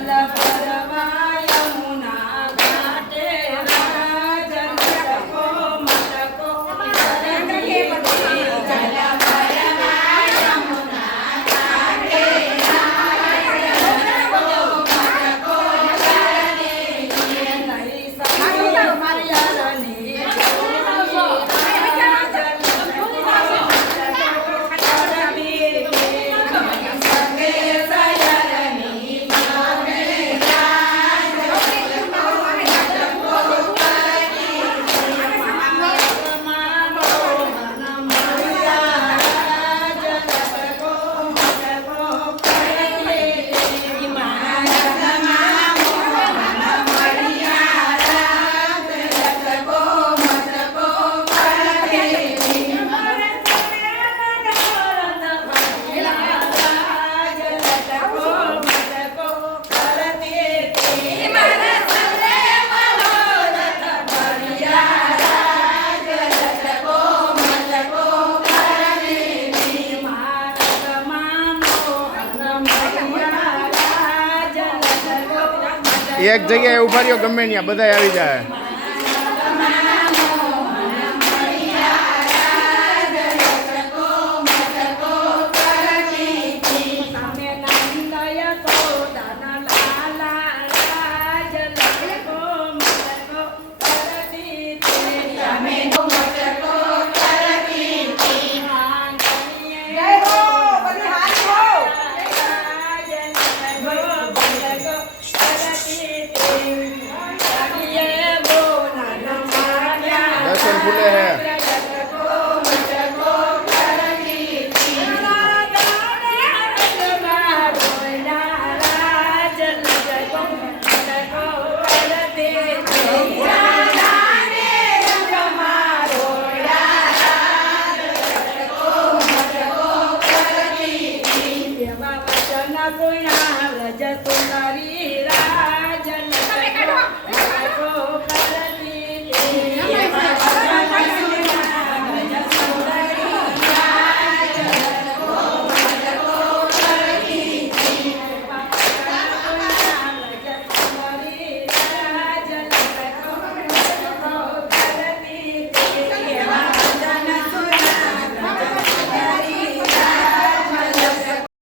परमायम् એક જગ્યાએ ઊભા રહ્યો ગમે ત્યાં બધા આવી જાય. દર્શન ખુલે હે Tuna, Raja Tuna.